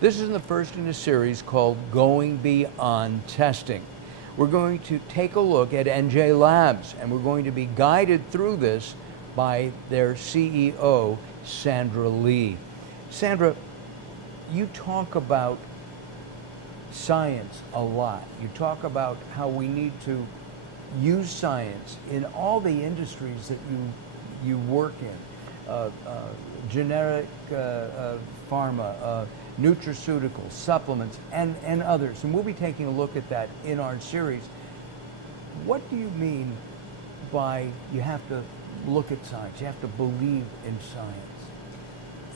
This is the first in a series called Going Beyond Testing. We're going to take a look at NJ Labs, and we're going to be guided through this by their CEO, Sandra Lee. Sandra, you talk about science a lot. You talk about how we need to use science in all the industries that you work in, generic pharma, nutraceuticals, supplements, and others. And we'll be taking a look at that in our series. What do you mean by you have to look at science, you have to believe in science?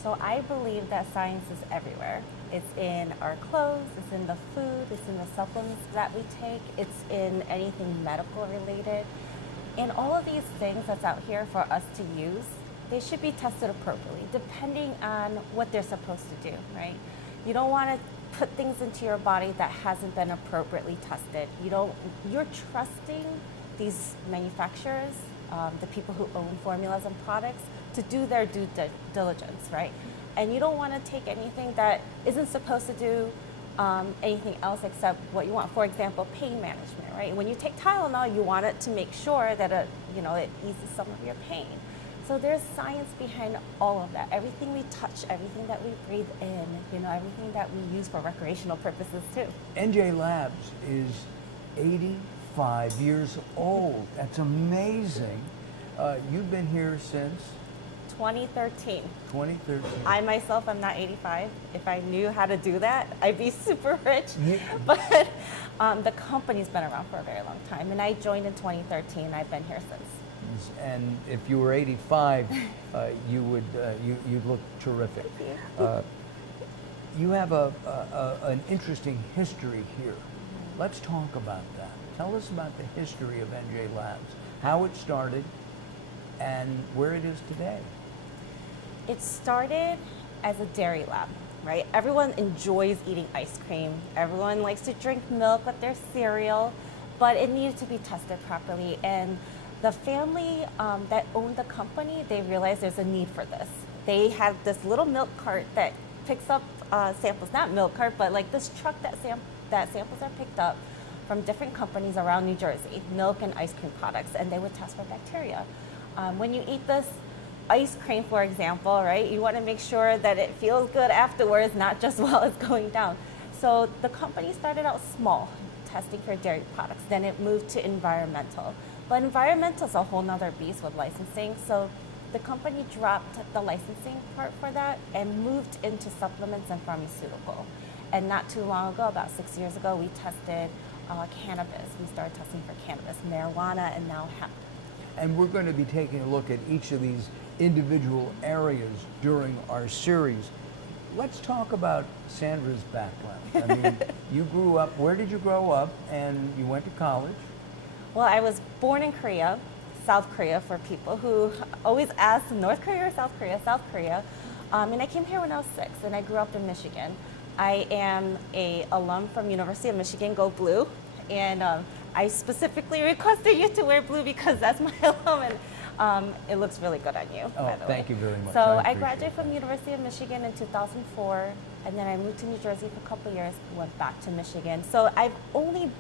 So I believe that science is everywhere. It's in our clothes, it's in the food, it's in the supplements that we take, it's in anything medical related. And all of these things that's out here for us to use, they should be tested appropriately, depending on what they're supposed to do, right? You don't want to put things into your body that hasn't been appropriately tested. You're trusting these manufacturers, the people who own formulas and products, to do their due diligence, right? And you don't want to take anything that isn't supposed to do anything else except what you want. For example, pain management, right? When you take Tylenol, you want it to make sure that it eases some of your pain. So there's science behind all of that. Everything we touch, everything that we breathe in, everything that we use for recreational purposes too. NJ Labs is 85 years old. That's amazing. You've been here since? 2013. 2013. I myself am not 85. If I knew how to do that, I'd be super rich. Yeah. But the company's been around for a very long time, and I joined in 2013. I've been here since. And if you were 85, you'd look terrific. You have an interesting history here. Let's talk about that. Tell us about the history of NJ Labs, how it started, and where it is today. It started as a dairy lab, right? Everyone enjoys eating ice cream. Everyone likes to drink milk with their cereal, but it needed to be tested properly. And the family that owned the company, they realized there's a need for this. They had this little milk cart that picks up samples, not milk cart, but like this truck that samples are picked up from different companies around New Jersey, milk and ice cream products, and they would test for bacteria. When you eat this ice cream, for example, right, you want to make sure that it feels good afterwards, not just while it's going down. So the company started out small, testing for dairy products. Then it moved to environmental. But environmental is a whole nother beast with licensing. So the company dropped the licensing part for that and moved into supplements and pharmaceutical. And not too long ago, about 6 years ago, we tested cannabis. We started testing for cannabis, marijuana, and now hemp. And we're going to be taking a look at each of these individual areas during our series. Let's talk about Sandra's background. I mean, you grew up, where did you grow up, and you went to college? Well, I was born in Korea, South Korea for people who always ask North Korea or South Korea, South Korea. And I came here when I was 6, and I grew up in Michigan. I am an alum from University of Michigan, go Blue. And I specifically requested you to wear blue because that's my alum, and it looks really good on you, by the way. Thank you very much. So I graduated from the University of Michigan in 2004, and then I moved to New Jersey for a couple of years, went back to Michigan. So I've only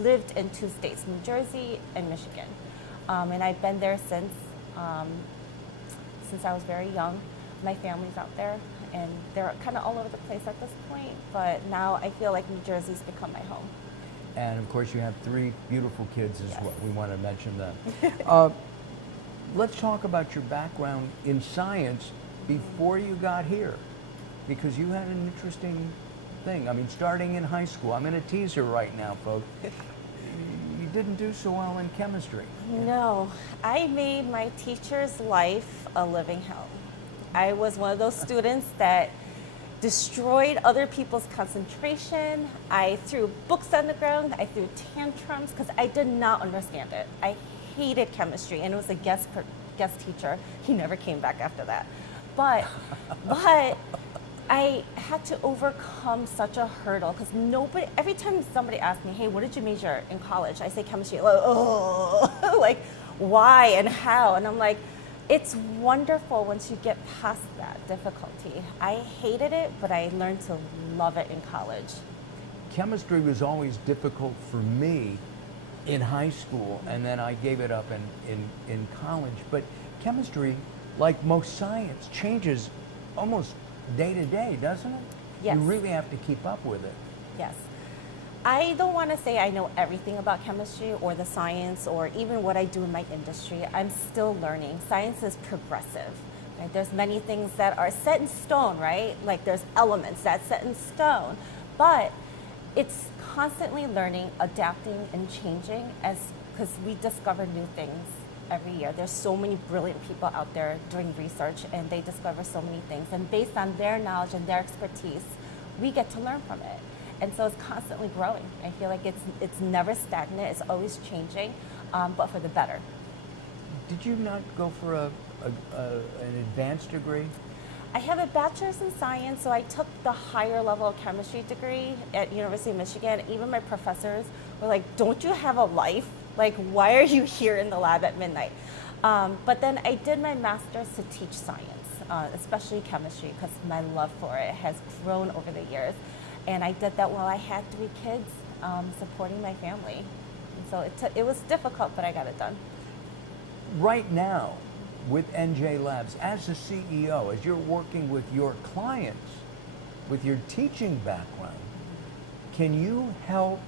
lived in 2 states, New Jersey and Michigan. And I've been there since I was very young. My family's out there, and they're kind of all over the place at this point, but now I feel like New Jersey's become my home. And of course you have 3 beautiful kids as Yes. well. We want to mention them. Let's talk about your background in science before you got here, because you had an interesting thing. I mean, starting in high school, I'm going to tease her right now, folks. You didn't do so well in chemistry. No, I made my teacher's life a living hell. I was one of those students that destroyed other people's concentration. I threw books on the ground. I threw tantrums because I did not understand it. I hated chemistry, and it was a guest teacher. He never came back after that. But I had to overcome such a hurdle because every time somebody asked me, hey, what did you major in college? I say chemistry. Like, oh, like, why and how? And I'm like, It's wonderful once you get past that difficulty. I hated it, but I learned to love it in college. Chemistry was always difficult for me in high school, and then I gave it up in college. But chemistry, like most science, changes almost day to day, doesn't it? Yes. You really have to keep up with it. Yes. I don't want to say I know everything about chemistry or the science or even what I do in my industry. I'm still learning. Science is progressive. Right? There's many things that are set in stone, right? Like there's elements that's set in stone. But it's constantly learning, adapting, and changing because we discover new things every year. There's so many brilliant people out there doing research, and they discover so many things. And based on their knowledge and their expertise, we get to learn from it. And so it's constantly growing. I feel like it's never stagnant. It's always changing, but for the better. Did you not go for an advanced degree? I have a bachelor's in science, so I took the higher level chemistry degree at University of Michigan. Even my professors were like, don't you have a life? Like, why are you here in the lab at midnight? But then I did my master's to teach science, especially chemistry, because my love for it has grown over the years. And I did that while I had 3 kids, supporting my family. And so it was difficult, but I got it done. Right now, with NJ Labs, as a CEO, as you're working with your clients, with your teaching background, can you help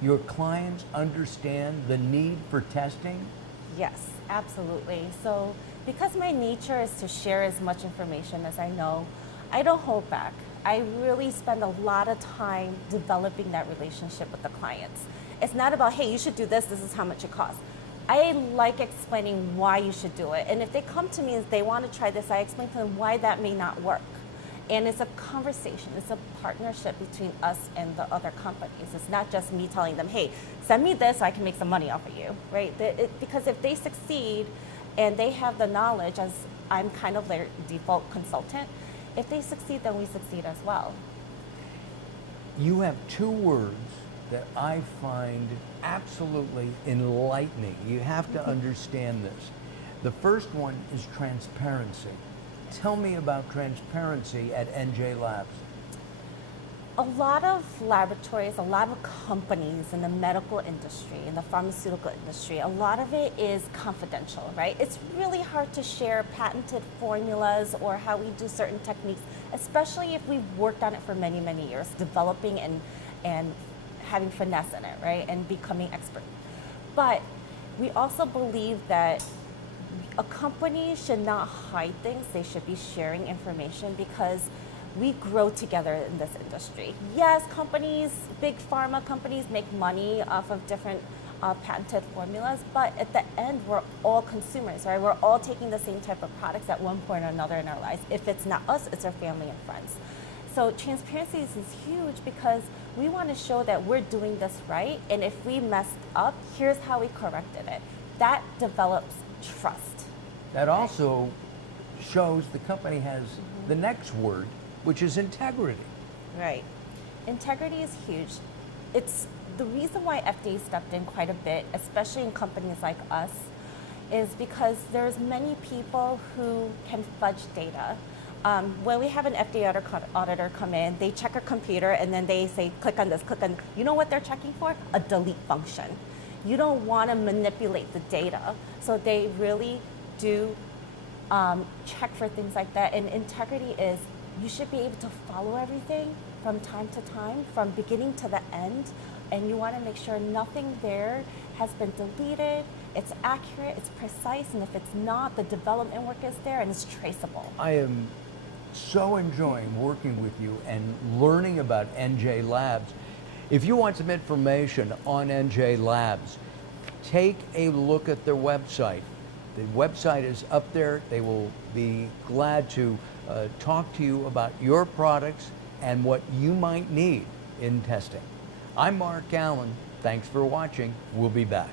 your clients understand the need for testing? Yes, absolutely. So because my nature is to share as much information as I know, I don't hold back. I really spend a lot of time developing that relationship with the clients. It's not about, hey, you should do this is how much it costs. I like explaining why you should do it. And if they come to me and they want to try this, I explain to them why that may not work. And it's a conversation, it's a partnership between us and the other companies. It's not just me telling them, hey, send me this so I can make some money off of you, right? Because if they succeed and they have the knowledge, as I'm kind of their default consultant, if they succeed, then we succeed as well. You have 2 words that I find absolutely enlightening. You have to understand this. The first one is transparency. Tell me about transparency at NJ Labs. A lot of laboratories, a lot of companies in the medical industry, in the pharmaceutical industry, a lot of it is confidential, right? It's really hard to share patented formulas or how we do certain techniques, especially if we've worked on it for many, many years, developing and having finesse in it, right? And becoming expert. But we also believe that a company should not hide things. They should be sharing information because we grow together in this industry. Yes, companies, big pharma companies make money off of different patented formulas, but at the end, we're all consumers, right? We're all taking the same type of products at one point or another in our lives. If it's not us, it's our family and friends. So transparency is huge because we want to show that we're doing this right, and if we messed up, here's how we corrected it. That develops trust. That also shows the company has the next word, which is integrity. Right. Integrity is huge. It's the reason why FDA stepped in quite a bit, especially in companies like us, is because there's many people who can fudge data. When we have an FDA auditor come in, they check a computer and then they say, click on this, click on, you know what they're checking for? A delete function. You don't want to manipulate the data. So they really do check for things like that. And integrity is, you should be able to follow everything from time to time, from beginning to the end. And you want to make sure nothing there has been deleted, it's accurate, it's precise, and if it's not, the development work is there and it's traceable. I am so enjoying working with you and learning about NJ Labs. If you want some information on NJ Labs, take a look at their website. The website is up there. They will be glad to talk to you about your products and what you might need in testing. I'm Mark Alyn. Thanks for watching. We'll be back.